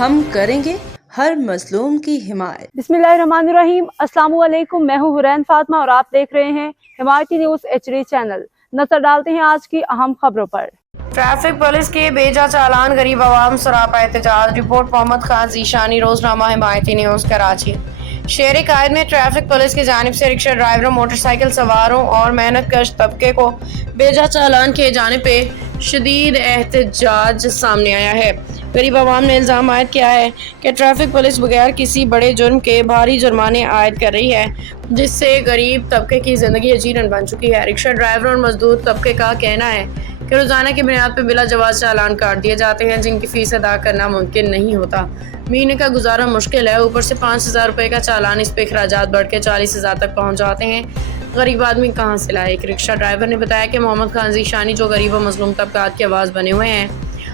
हम करेंगे हर मजलूम की हिमायत। बिस्मिल्लाहिर्रहमानिर्रहीम। अस्सलाम वालेकुम। मैं हूँ हुरैन फातिमा और आप देख रहे हैं हिमायती न्यूज़ HD चैनल। नजर डालते हैं आज की अहम खबरों पर। ट्रैफिक पुलिस के बेजा चालान, गरीब आवाम सरापा एहतजाज। रिपोर्ट मोहम्मद खान ज़ीशानी, रोजनामा हिमायती न्यूज़ कराची। शेर कायद में ट्रैफिक पुलिस की जानिब से रिक्शा ड्राइवरों, मोटरसाइकिल सवारों और मेहनत कश तबके को बेजा चालान किए जाने पे शदीद एहतजाज सामने आया है। गरीब आवाम ने इल्ज़ाम आयद किया है कि ट्रैफिक पुलिस बगैर किसी बड़े जुर्म के भारी जुर्माने आयद कर रही है, जिससे गरीब तबके की ज़िंदगी अजीरन बन चुकी है। रिक्शा ड्राइवर और मजदूर तबके का कहना है कि रोज़ाना की बुनियाद पर बिला जवाज़ चालान काट दिए जाते हैं, जिनकी फ़ीस अदा करना मुमकिन नहीं होता। महीने का गुजारा मुश्किल है, ऊपर से 5,000 रुपये का चालान, इस पे अखराजात बढ़ के 40,000 तक पहुँच जाते हैं। गरीब आदमी कहाँ से लाए। एक रिक्शा ड्राइवर ने बताया कि मोहम्मद खान ज़ीशानी, जो गरीब और मजलूम तबकात की आवाज़ बने हुए हैं,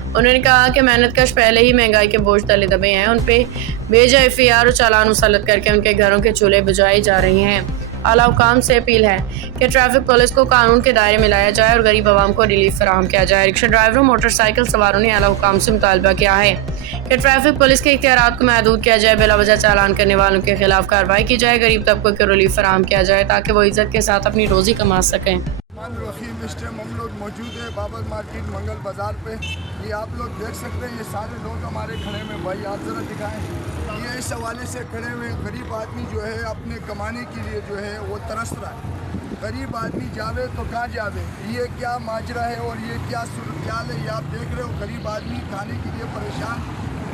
उन्होंने कहा कि मेहनत कश पहले ही महंगाई के बोझ तले दबे हैं, उन पे बेजा FIR और चालान मुसल्लत करके उनके घरों के चूल्हे बुझाए जा रहे हैं। आला हुकाम से अपील है कि ट्रैफिक पुलिस को कानून के दायरे में लाया जाए और गरीब आवाम को रिलीफ फराहम किया जाए। रिक्शा ड्राइवरों, मोटरसाइकिल सवारों ने आला हुकाम से मुतालबा किया है कि ट्रैफिक पुलिस के इख्तियारात को महदूद किया जाए, बिला वजह चालान करने वालों के खिलाफ कार्रवाई की जाए, गरीब तबकों को रिलीफ फराहम किया जाए ताकि वो इज्जत के साथ अपनी रोजी कमा सकें। इस टाइम हम लोग मौजूद है बाबर मार्केट मंगल बाज़ार पे। ये आप लोग देख सकते हैं, ये सारे लोग हमारे खड़े में, भाई आप ज़रा दिखाएं। ये इस हवाले से खड़े हुए गरीब आदमी जो है अपने कमाने के लिए जो है वो तरस रहा है। गरीब आदमी जावे तो कहाँ जावे, ये क्या माजरा है और ये क्या सूरत है। ये आप देख रहे हो, गरीब आदमी खाने के लिए परेशान,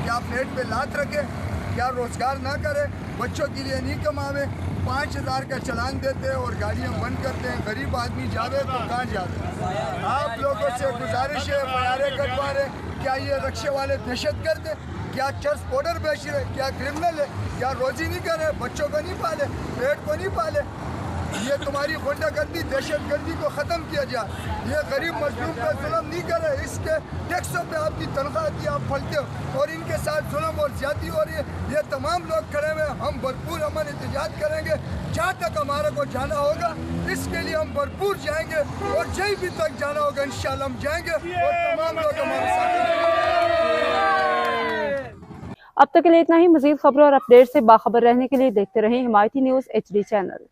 क्या पेट पे लात रखे, क्या रोज़गार ना करे, बच्चों के लिए नहीं कमावे, 5,000 का चलान देते हैं और गाड़ियाँ बंद करते हैं। गरीब आदमी जावे तो कहाँ जावे। आप लोगों से गुजारिश है, फयारे कटवा रहे, क्या ये रिक्शे वाले दहशतगर्द है, क्या चर्च पाउडर बेच रहे, क्या क्रिमिनल है, क्या रोजी नहीं कर रहे, बच्चों को नहीं पाले, पेट को नहीं पाले। ये तुम्हारी गुंडागर्दी, दहशतगर्दी को ख़त्म किया जाए। ये गरीब मजलूम पर जुल्म नहीं करे, इसके टैक्सों पे आपकी तनख्वाह की आप फलते हो और इनके साथ जुल्म और ज्यादती हो रही है। ये तमाम लोग खड़े हुए, हम भरपूर अमन एहतजाज करेंगे जहाँ तक हमारे को जाना होगा। इसके लिए हम भरपूर जाएंगे और जहीं भी तक जाना होगा इंशाल्लाह हम जाएंगे और तमाम लोग हमारे साथ। अब तक के लिए इतना ही। मजीद खबरों और अपडेट से बाखबर रहने के लिए देखते रहें हिमायती न्यूज़ HD चैनल।